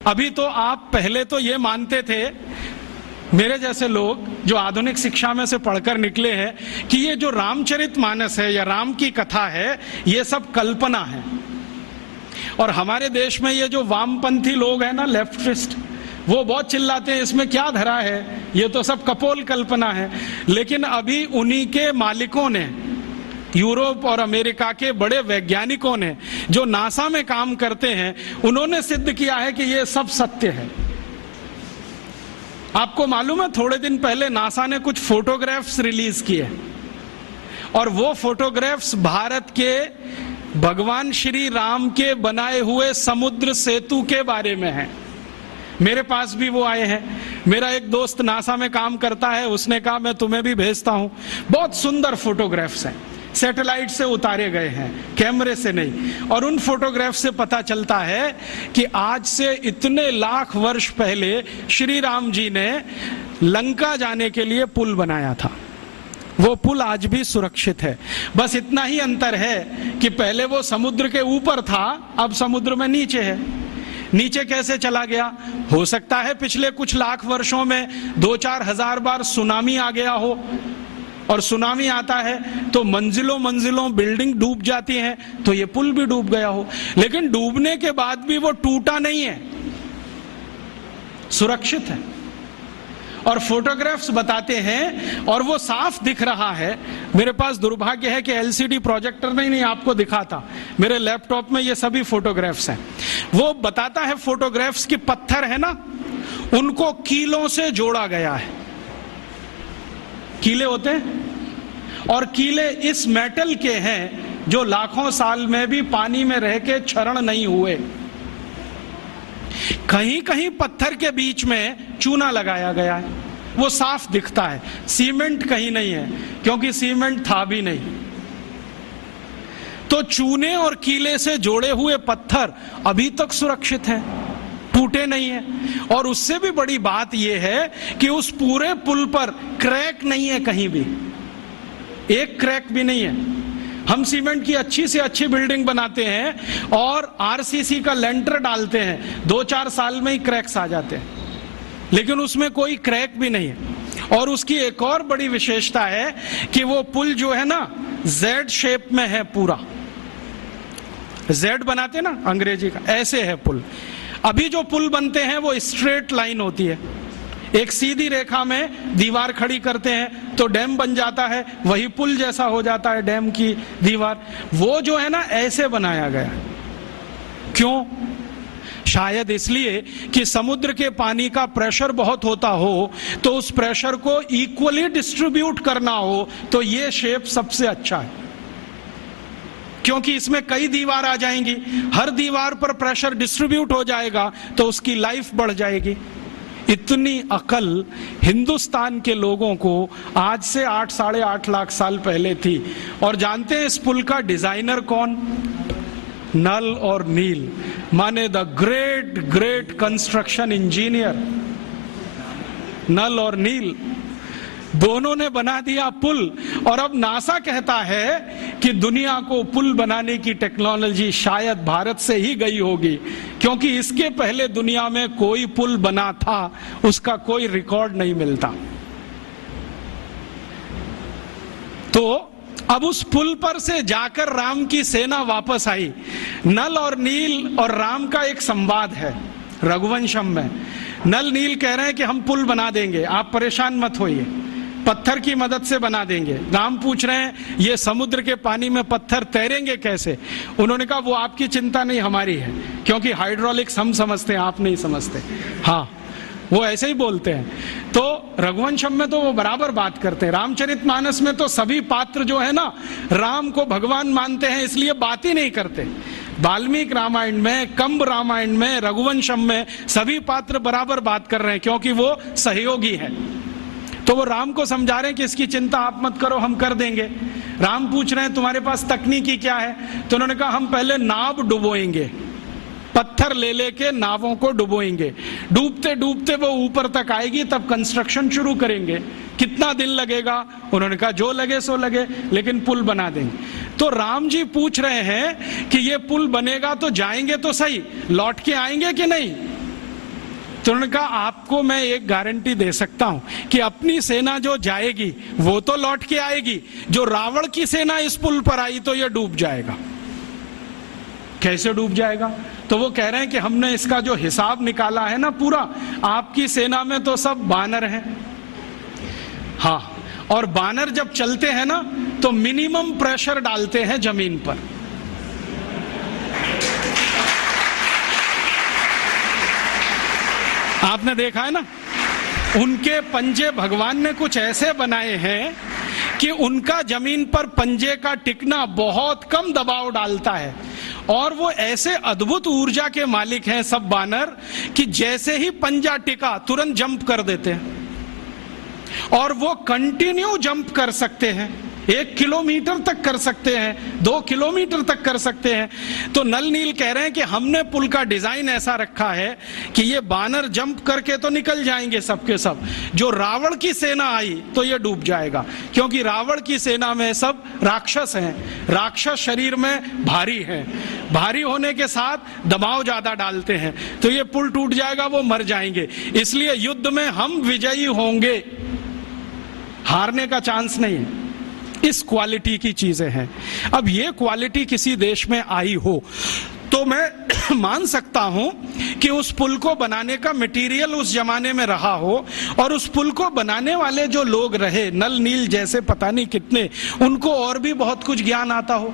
अभी तो आप पहले तो ये मानते थे, मेरे जैसे लोग जो आधुनिक शिक्षा में से पढ़कर निकले हैं, कि ये जो रामचरितमानस है या राम की कथा है ये सब कल्पना है। और हमारे देश में ये जो वामपंथी लोग हैं ना, लेफ्टिस्ट, वो बहुत चिल्लाते हैं इसमें क्या धरा है, ये तो सब कपोल कल्पना है। लेकिन अभी उन्हीं के मालिकों ने, यूरोप और अमेरिका के बड़े वैज्ञानिकों ने, जो नासा में काम करते हैं, उन्होंने सिद्ध किया है कि ये सब सत्य है। आपको मालूम है, थोड़े दिन पहले नासा ने कुछ फोटोग्राफ्स रिलीज किए और वो फोटोग्राफ्स भारत के भगवान श्री राम के बनाए हुए समुद्र सेतु के बारे में हैं। मेरे पास भी वो आए हैं। मेरा एक दोस्त नासा में काम करता है, उसने कहा मैं तुम्हें भी भेजता हूं। बहुत सुंदर फोटोग्राफ्स हैं, सैटेलाइट से उतारे गए हैं, कैमरे से नहीं। और उन फोटोग्राफ से पता चलता है कि आज से इतने लाख वर्ष पहले श्री राम जी ने लंका जाने के लिए पुल बनाया था। वो पुल आज भी सुरक्षित है। बस इतना ही अंतर है कि पहले वो समुद्र के ऊपर था, अब समुद्र में नीचे है। नीचे कैसे चला गया? हो सकता है पिछले कुछ लाख वर्षों में 2-4 हजार बार सुनामी आ गया हो, और सुनामी आता है तो मंजिलों मंजिलों बिल्डिंग डूब जाती हैं, तो ये पुल भी डूब गया हो। लेकिन डूबने के बाद भी वो टूटा नहीं है, सुरक्षित है। और फोटोग्राफ्स बताते हैं और वो साफ दिख रहा है। मेरे पास दुर्भाग्य है कि एलसीडी प्रोजेक्टर नहीं आपको दिखाता, मेरे लैपटॉप में ये सभी फोटोग्राफ्स हैं। वो बताता है फोटोग्राफ्स की पत्थर है ना, उनको कीलों से जोड़ा गया है। कीले होते हैं, और कीले इस मेटल के हैं जो लाखों साल में भी पानी में रह के क्षरण नहीं हुए। कहीं कहीं पत्थर के बीच में चूना लगाया गया है, वो साफ दिखता है। सीमेंट कहीं नहीं है, क्योंकि सीमेंट था भी नहीं। तो चूने और कीले से जोड़े हुए पत्थर अभी तक सुरक्षित हैं, टूटे नहीं है। और उससे भी बड़ी बात यह है कि उस पूरे पुल पर क्रैक नहीं है, कहीं भी एक क्रैक भी नहीं है। हम सीमेंट की अच्छी से अच्छी बिल्डिंग बनाते हैं और आरसीसी का लेंटर डालते हैं, 2-4 साल में ही क्रैक्स आ जाते हैं, लेकिन उसमें कोई क्रैक भी नहीं है। और उसकी एक और बड़ी विशेषता है कि वो पुल जो है ना, जेड शेप में है पूरा। जेड बनाते ना अंग्रेजी का, ऐसे है पुल। अभी जो पुल बनते हैं वो स्ट्रेट लाइन होती है, एक सीधी रेखा में दीवार खड़ी करते हैं तो डैम बन जाता है, वही पुल जैसा हो जाता है डैम की दीवार। वो जो है ना, ऐसे बनाया गया। क्यों? शायद इसलिए कि समुद्र के पानी का प्रेशर बहुत होता हो, तो उस प्रेशर को इक्वली डिस्ट्रीब्यूट करना हो, तो ये शेप सबसे अच्छा है। क्योंकि इसमें कई दीवार आ जाएंगी, हर दीवार पर प्रेशर डिस्ट्रीब्यूट हो जाएगा, तो उसकी लाइफ बढ़ जाएगी। इतनी अकल हिंदुस्तान के लोगों को आज से 8-8.5 लाख साल पहले थी। और जानते हैं इस पुल का डिजाइनर कौन? नल और नील, माने the great great construction engineer Nal और नील, दोनों ने बना दिया पुल। और अब नासा कहता है कि दुनिया को पुल बनाने की टेक्नोलॉजी शायद भारत से ही गई होगी, क्योंकि इसके पहले दुनिया में कोई पुल बना था, उसका कोई रिकॉर्ड नहीं मिलता। तो अब उस पुल पर से जाकर राम की सेना वापस आई। नल और नील और राम का एक संवाद है रघुवंशम में। नल नील कह रहे हैं कि हम पुल बना देंगे, आप परेशान मत होइए, पत्थर की मदद से बना देंगे। राम पूछ रहे हैं ये समुद्र के पानी में पत्थर तैरेंगे कैसे? उन्होंने कहा वो आपकी चिंता नहीं, हमारी है, क्योंकि हाइड्रोलिक्स हम समझते हैं, आप नहीं समझते। हाँ, वो ऐसे ही बोलते हैं। तो रघुवंशम में तो वो बराबर बात करते हैं। रामचरितमानस में तो सभी पात्र जो है ना, राम को भगवान मानते हैं, इसलिए बात ही नहीं करते। वाल्मीकि रामायण में, कंब रामायण में, रघुवंशम में सभी पात्र बराबर बात कर रहे हैं, क्योंकि वो सहयोगी है। तो वो राम को समझा रहे हैं कि इसकी चिंता आप मत करो, हम कर देंगे। राम पूछ रहे हैं तुम्हारे पास तकनीकी क्या है? तो उन्होंने कहा हम पहले नाव डुबोएंगे, पत्थर ले लेके नावों को डुबोएंगे, डूबते डूबते वो ऊपर तक आएगी, तब कंस्ट्रक्शन शुरू करेंगे। कितना दिन लगेगा? उन्होंने कहा जो लगे सो लगे, लेकिन पुल बना देंगे। तो राम जी पूछ रहे हैं कि ये पुल बनेगा तो जाएंगे तो सही, लौट के आएंगे कि नहीं? तो उन्होंने कहा आपको मैं एक गारंटी दे सकता हूं कि अपनी सेना जो जाएगी वो तो लौट के आएगी, जो रावण की सेना इस पुल पर आई तो ये डूब जाएगा। कैसे डूब जाएगा? तो वो कह रहे हैं कि हमने इसका जो हिसाब निकाला है ना पूरा, आपकी सेना में तो सब बानर हैं। हाँ, और बानर जब चलते हैं ना तो मिनिमम प्रेशर डालते हैं जमीन पर। आपने देखा है ना, उनके पंजे भगवान ने कुछ ऐसे बनाए हैं कि उनका जमीन पर पंजे का टिकना बहुत कम दबाव डालता है, और वो ऐसे अद्भुत ऊर्जा के मालिक हैं सब बानर कि जैसे ही पंजा टिका तुरंत जंप कर देते हैं, और वो कंटिन्यू जंप कर सकते हैं। 1 किलोमीटर तक कर सकते हैं, 2 किलोमीटर तक कर सकते हैं। तो नल नील कह रहे हैं कि हमने पुल का डिजाइन ऐसा रखा है कि ये बानर जंप करके तो निकल जाएंगे सबके सब, जो रावण की सेना आई तो ये डूब जाएगा, क्योंकि रावण की सेना में सब राक्षस हैं, राक्षस शरीर में भारी हैं, भारी होने के साथ दबाव ज्यादा डालते हैं, तो ये पुल टूट जाएगा, वो मर जाएंगे। इसलिए युद्ध में हम विजयी होंगे, हारने का चांस नहीं है। इस क्वालिटी की चीजें हैं। अब ये क्वालिटी किसी देश में आई हो तो मैं मान सकता हूं कि उस पुल को बनाने का मटेरियल उस जमाने में रहा हो, और उस पुल को बनाने वाले जो लोग रहे नल नील जैसे पता नहीं कितने, उनको और भी बहुत कुछ ज्ञान आता हो।